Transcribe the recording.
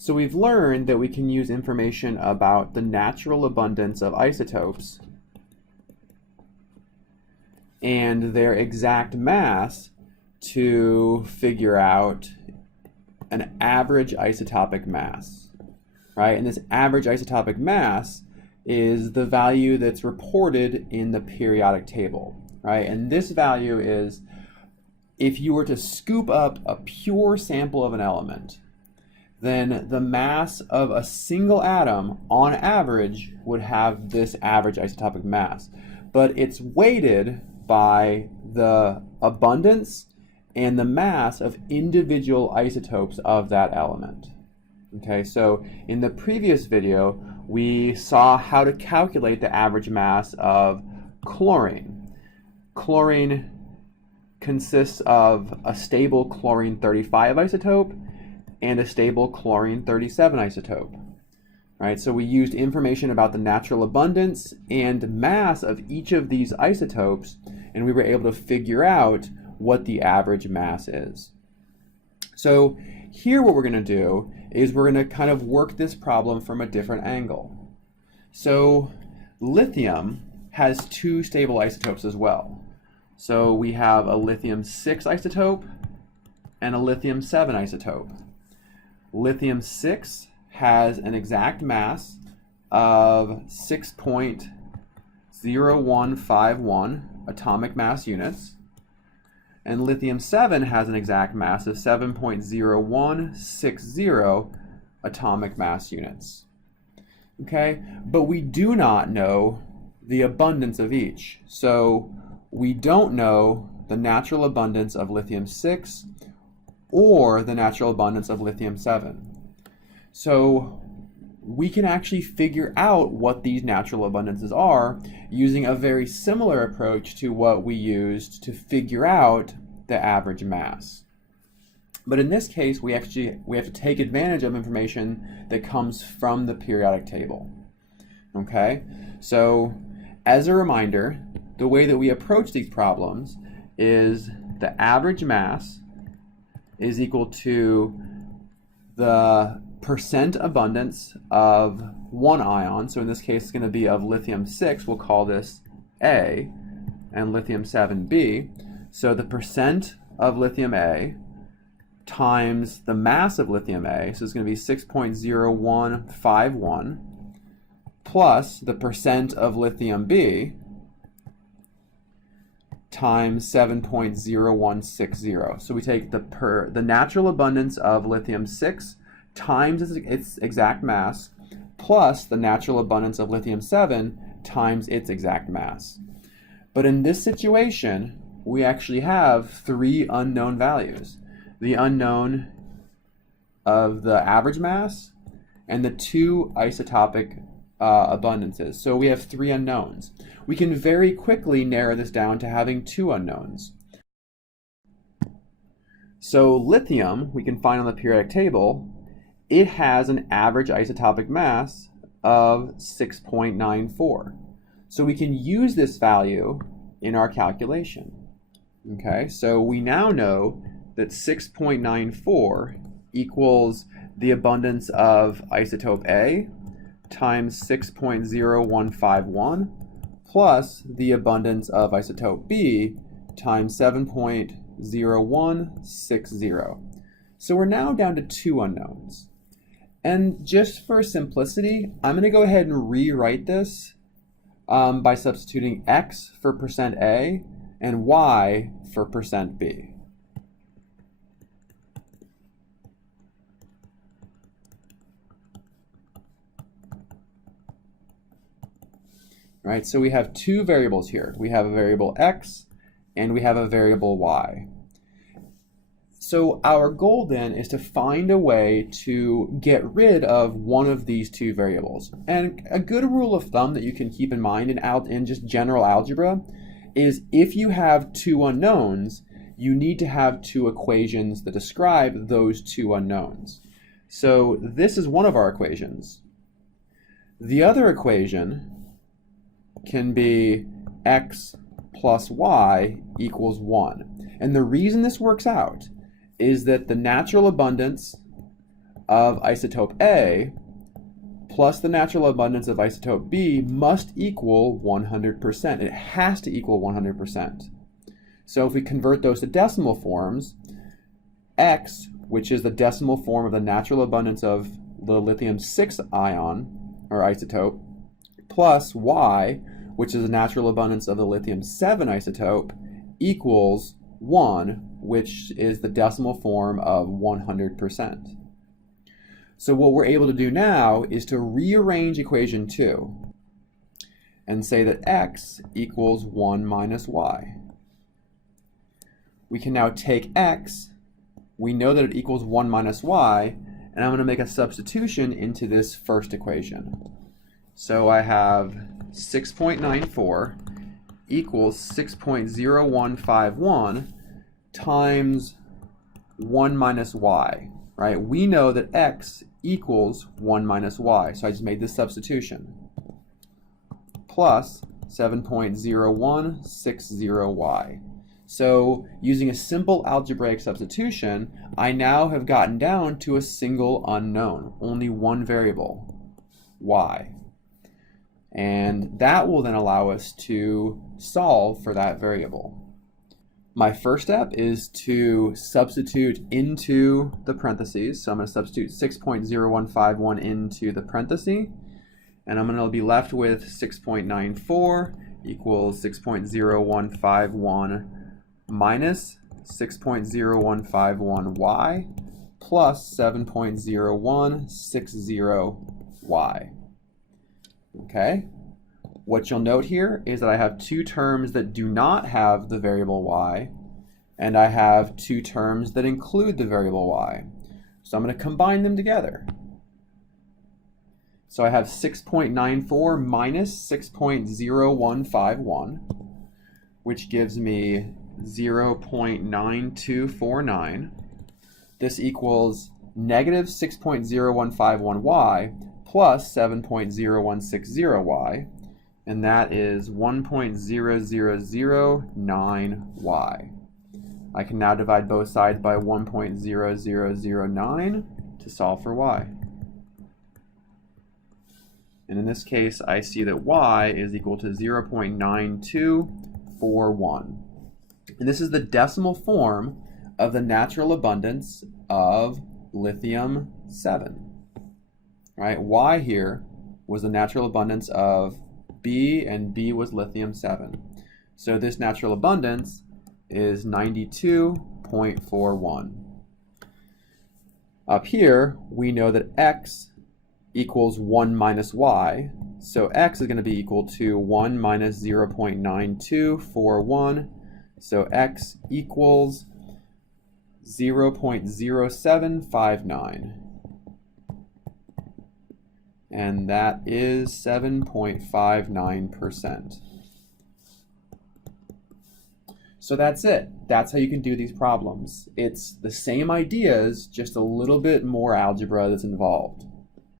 So we've learned that we can use information about the natural abundance of isotopes and their exact mass to figure out an average isotopic mass, right? And this average isotopic mass is the value that's reported in the periodic table, right? And this value is if you were to scoop up a pure sample of an element, then the mass of a single atom on average would have this average isotopic mass. But it's weighted by the abundance and the mass of individual isotopes of that element. Okay, so in the previous video, we saw how to calculate the average mass of chlorine. Chlorine consists of a stable chlorine 35 isotope and a stable chlorine 37 isotope. Right, so we used information about the natural abundance and mass of each of these isotopes, and we were able to figure out what the average mass is. So here what we're going to do is we're going to kind of work this problem from a different angle. So lithium has two stable isotopes as well. So we have a lithium-6 isotope and a lithium-7 isotope. Lithium-6 has an exact mass of 6.0151 atomic mass units, and lithium-7 has an exact mass of 7.0160 atomic mass units. Okay, but we do not know the abundance of each. So we don't know the natural abundance of lithium-6 or the natural abundance of lithium-7. So we can actually figure out what these natural abundances are using a very similar approach to what we used to figure out the average mass. But in this case, we have to take advantage of information that comes from the periodic table. Okay, so as a reminder, the way that we approach these problems is the average mass is equal to the percent abundance of one ion. So in this case, it's going to be of lithium-6. We'll call this A, and lithium-7 B. So the percent of lithium A times the mass of lithium A, so it's going to be 6.0151, plus the percent of lithium B times 7.0160. So we take the natural abundance of lithium-6 times its exact mass plus the natural abundance of lithium-7 times its exact mass. But in this situation, we actually have three unknown values. The unknown of the average mass and the two isotopic abundances. So we have three unknowns. We can very quickly narrow this down to having two unknowns. So lithium, we can find on the periodic table, it has an average isotopic mass of 6.94. So we can use this value in our calculation. Okay, so we now know that 6.94 equals the abundance of isotope A times 6.0151 plus the abundance of isotope B times 7.0160. So we're now down to two unknowns. And just for simplicity, I'm going to go ahead and rewrite this by substituting X for percent A and Y for percent B. Right, so we have two variables here. We have a variable X and we have a variable Y. So our goal then is to find a way to get rid of one of these two variables. And a good rule of thumb that you can keep in mind in just general algebra is if you have two unknowns, you need to have two equations that describe those two unknowns. So this is one of our equations. The other equation can be X plus Y equals 1. And the reason this works out is that the natural abundance of isotope A plus the natural abundance of isotope B must equal 100%. It has to equal 100%. So if we convert those to decimal forms, X, which is the decimal form of the natural abundance of the lithium-6 ion, or isotope, plus Y, which is the natural abundance of the lithium-7 isotope, equals 1, which is the decimal form of 100%. So what we're able to do now is to rearrange equation 2 and say that X equals 1 minus Y. We can now take X, we know that it equals 1 minus Y, and I'm going to make a substitution into this first equation. So I have 6.94 equals 6.0151 times 1 minus Y, right? We know that X equals 1 minus Y, so I just made this substitution, plus 7.0160Y. So using a simple algebraic substitution, I now have gotten down to a single unknown, only one variable, Y. And that will then allow us to solve for that variable. My first step is to substitute into the parentheses. So I'm going to substitute 6.0151 into the parenthesis, and I'm going to be left with 6.94 equals 6.0151 minus 6.0151y plus 7.0160y. Okay? What you'll note here is that I have two terms that do not have the variable y, and I have two terms that include the variable y. So I'm going to combine them together. So I have 6.94 minus 6.0151, which gives me 0.9249. This equals negative 6.0151y plus 7.0160y, and that is 1.0009y. I can now divide both sides by 1.0009 to solve for y. And in this case, I see that y is equal to 0.9241. And this is the decimal form of the natural abundance of lithium-7. Right? Y here was the natural abundance of B, and B was lithium-7. So this natural abundance is 92.41. Up here, we know that X equals 1 minus Y. So X is going to be equal to 1 minus 0.9241. So X equals 0.0759. And that is 7.59%. So that's it. That's how you can do these problems. It's the same ideas, just a little bit more algebra that's involved.